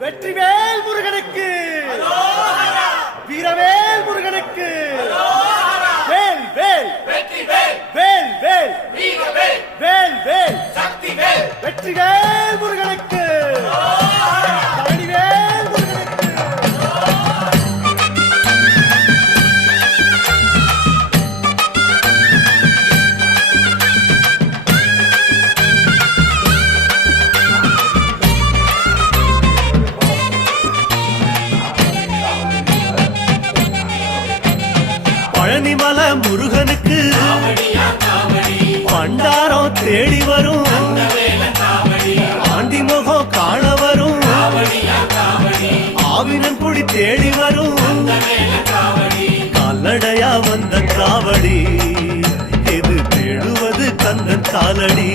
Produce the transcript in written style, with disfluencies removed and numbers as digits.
வெற்றிவேல் முருகனுக்கு, வீரவேல் முருகனுக்கு, வேல் வேல் வேல் வேல் வேல் வேல் வெற்றிவேல் முருகனுக்கு, பழனிவேல் முருகனுக்கு. பழனிமல முருகனுக்கு பண்டாரம் தேடி வரும், ஆண்டி முகம் காண வரும், ஆவினன் குடி தேடி வரும், கால்நடையா வந்த காவடி, எது தேடுவது கந்தன் காலடி.